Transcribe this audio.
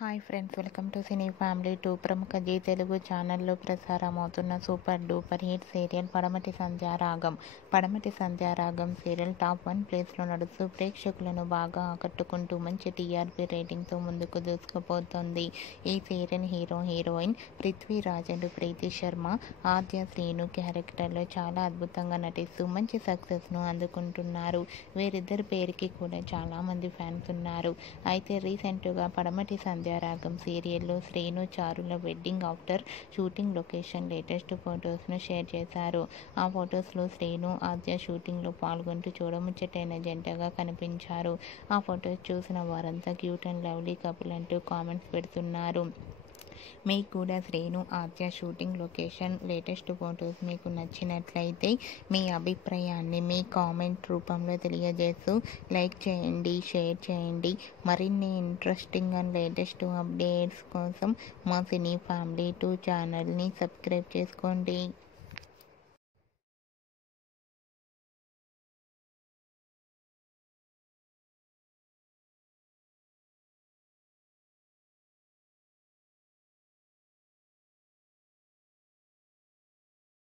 Hi friends, welcome to cine family 2. ప్రముఖ G Telugu ఛానల్లో ప్రసారమవుతున్న super duper hit serial పడమటి సంధ్యారాగం. పడమటి సంధ్యారాగం సీరియల్ టాప్ 1 ప్లేస్లో నడుస్తూ ప్రేక్షకులను బాగా ఆకట్టుకుంటూ మంచి టీఆర్పీ రేటింగ్తో ముందుకు దూసుకుపోతోంది. ఈ సీరియల్ హీరోయిన్ పృథ్వీరాజ్ అండ్ ప్రీతి శర్మ, ఆద్య శ్రీను క్యారెక్టర్లో చాలా అద్భుతంగా నటిస్తూ మంచి సక్సెస్ను అందుకుంటున్నారు. వీరిద్దరి పేరుకి కూడా చాలామంది ఫ్యాన్స్ ఉన్నారు. అయితే రీసెంట్గా పడమటి సంధ్యారాగం సీరియల్లో శ్రీను చారుల wedding after shooting location latest ఫొటోస్ను షేర్ చేశారు. ఆ ఫొటోస్లో శ్రీను, ఆద్య షూటింగ్లో పాల్గొంటూ చూడముచ్చటైన జంటగా కనిపించారు. ఆ ఫొటోస్ చూసిన వారంతా క్యూట్ అండ్ లవ్లీ కపుల్ అంటూ కామెంట్స్ పెడుతున్నారు. మీకు కూడా శ్రీను, ఆద్య షూటింగ్ లొకేషన్ లేటెస్ట్ ఫొటోస్ మీకు నచ్చినట్లయితే మీ అభిప్రాయాన్ని మీ కామెంట్ రూపంలో తెలియజేస్తూ లైక్ చేయండి, షేర్ చేయండి. మరిన్ని ఇంట్రెస్టింగ్ అండ్ లేటెస్ట్ అప్డేట్స్ కోసం మా సినీ ఫ్యామిలీ 2 ఛానల్ని సబ్స్క్రైబ్ చేసుకోండి.